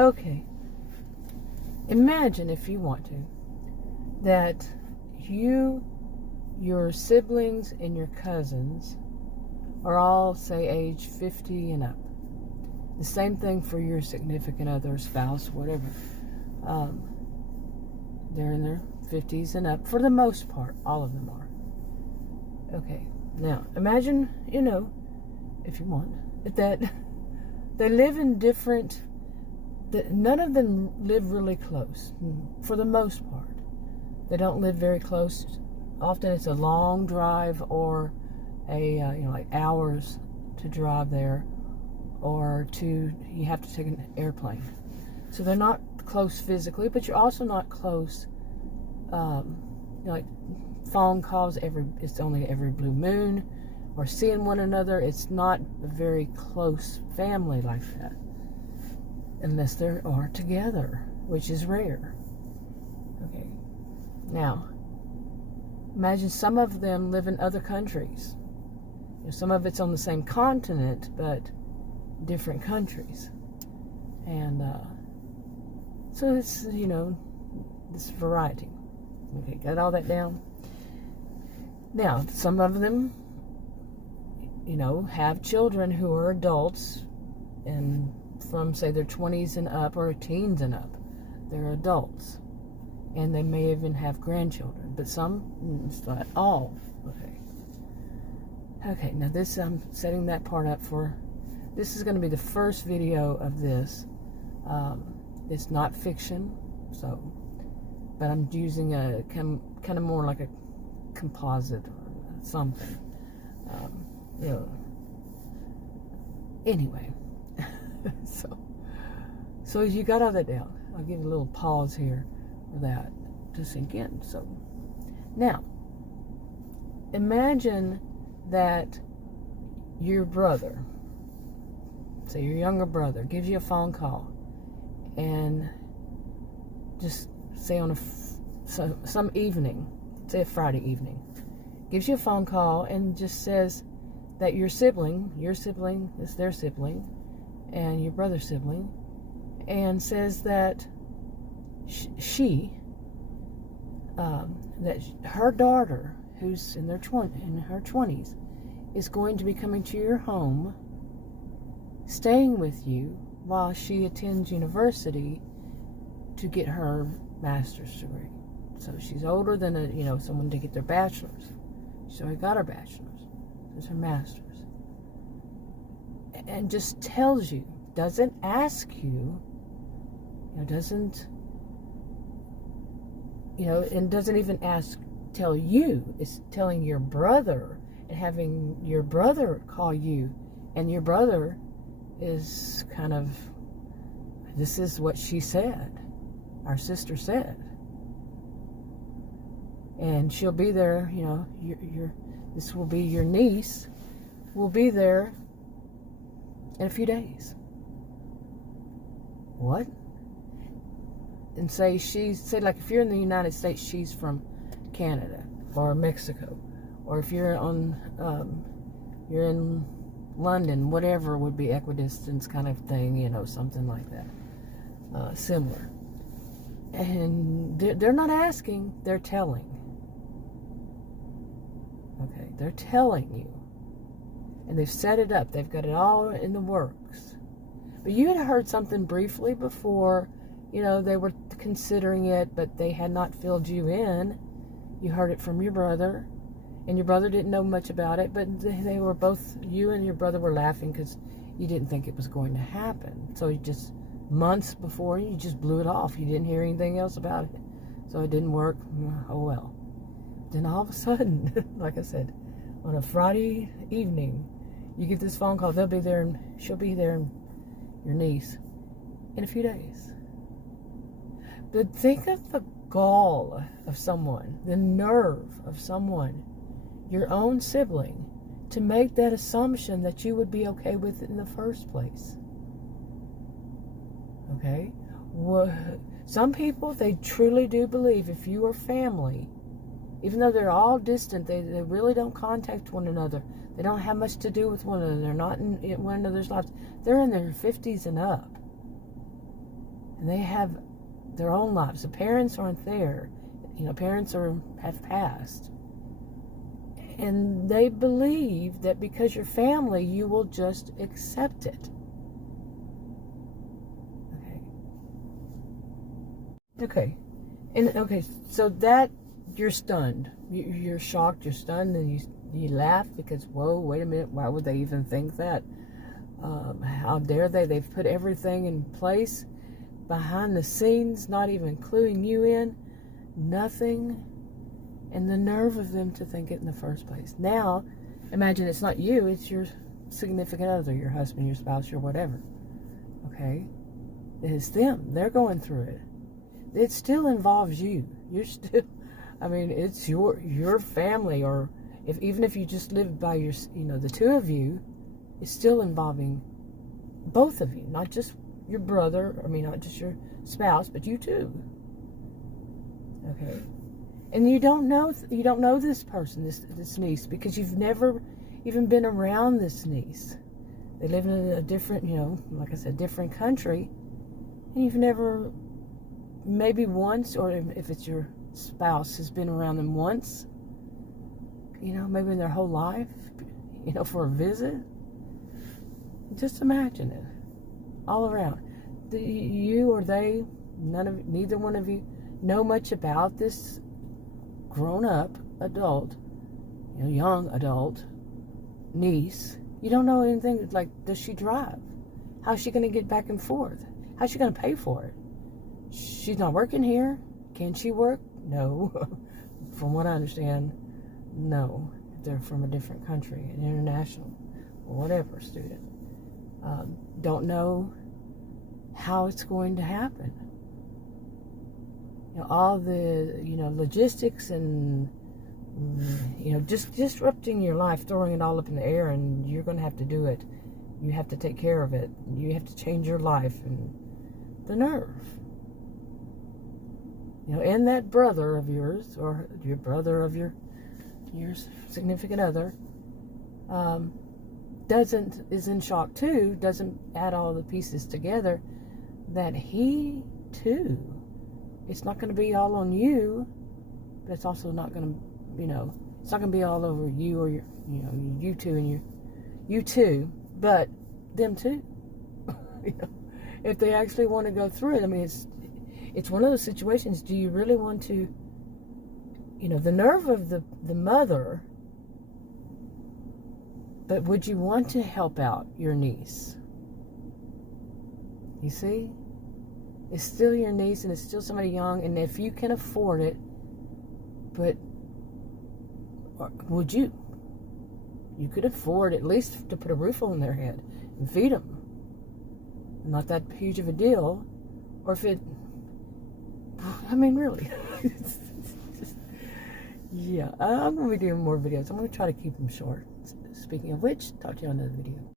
Okay. Imagine, if you want to, that your siblings and your cousins are all, say, age 50 and up. The same thing for your significant other, spouse, whatever. They're in their 50s and up, for the most part. All of them are. Okay. Now, imagine, if you want, that they live in different... None of them live really close, for the most part. They don't live very close. Often it's a long drive, or like hours to drive there, or you have to take an airplane. So they're not close physically, but you're also not close, like phone calls it's only every blue moon, or seeing one another. It's not a very close family like that, unless they are together, which is rare. Okay. Now, imagine some of them live in other countries. Some of it's on the same continent, but different countries. And so it's, this variety. Okay, got all that down? Now, some of them, have children who are adults, and from, say, their 20s and up, or teens and up. They're adults. And they may even have grandchildren. But some, it's not all. Okay, now this, I'm setting that part up for... This is going to be the first video of this. It's not fiction, but I'm using a kind of more like a composite or something. Anyway, so you got all that down. I'll give you a little pause here for that to sink in. So now, imagine that your brother, say your younger brother, gives you a phone call, and just say on some evening, say a Friday evening, gives you a phone call and just says that your sibling is their sibling, and your brother's sibling, and says that that her daughter, who's in her 20s, is going to be coming to your home, staying with you while she attends university to get her master's degree. So she's older than someone to get their bachelor's. She's already got her bachelor's. There's her master's. And just tells you, doesn't ask you, doesn't, and doesn't even tell you. It's telling your brother, and having your brother call you, and your brother is kind of, this is what she said, our sister said, and she'll be there. This will be your niece, will be there in a few days. What? And say like, if you're in the United States, she's from Canada or Mexico, or if you're you're in London, whatever would be equidistance kind of thing, something like that, similar. And they're not asking, they're telling. Okay, they're telling you, and they've set it up. They've got it all in the works. But you had heard something briefly before. They were considering it, but they had not filled you in. You heard it from your brother, and your brother didn't know much about it, but they were both, you and your brother were laughing because you didn't think it was going to happen. So you just, months before, you just blew it off. You didn't hear anything else about it. So it didn't work. Oh well. Then all of a sudden, like I said, on a Friday evening, you get this phone call. They'll be there, and she'll be there, and your niece, in a few days. But think of the gall of someone, the nerve of someone, your own sibling, to make that assumption that you would be okay with it in the first place. Okay? Some people, they truly do believe if you are family, even though they're all distant, they really don't contact one another. They don't have much to do with one another. They're not in one another's lives. They're in their 50s and up. and they have their own lives. The parents aren't there. Parents have passed. And they believe that because you're family, you will just accept it. Okay. So that, you're stunned. You're shocked, you're stunned, and you laugh because, whoa, wait a minute, why would they even think that? How dare they? They've put everything in place behind the scenes, not even cluing you in, nothing, and the nerve of them to think it in the first place. Now, imagine it's not you, it's your significant other, your husband, your spouse, your whatever. Okay? It's them. They're going through it. It still involves you. You're still, it's your family, or even if you just live by your, the two of you, it's still involving both of you, not just your brother, not just your spouse, but you too. Okay? And you don't know this person, this niece, because you've never even been around this niece. They live in a different, like I said, different country, and you've never, maybe once, or if it's your spouse, has been around them once, maybe in their whole life, for a visit. Just imagine it, all around. You or they, neither one of you know much about this grown-up adult, young adult niece. You don't know anything. Like, does she drive? How's she going to get back and forth? How's she going to pay for it? She's not working here. Can she work? No. From what I understand, no. If they're from a different country, an international or whatever student. Don't know how it's going to happen. All the, logistics and, just disrupting your life, throwing it all up in the air, and you're going to have to do it. You have to take care of it. You have to change your life, and the nerve. And that brother of yours, or your brother of your significant other, is in shock too, doesn't add all the pieces together, that he too, it's not going to be all on you, but it's also not going to, it's not going to be all over you or your, you two and you too, but them too. If they actually want to go through it, it's one of those situations. Do you really want to, the nerve of the mother, but would you want to help out your niece? You see? It's still your niece, and it's still somebody young, and if you can afford it, but would you? You could afford at least to put a roof on their head and feed them. Not that huge of a deal. Or if it, really. Yeah, I'm going to be doing more videos. I'm going to try to keep them short. Speaking of which, talk to you on another video.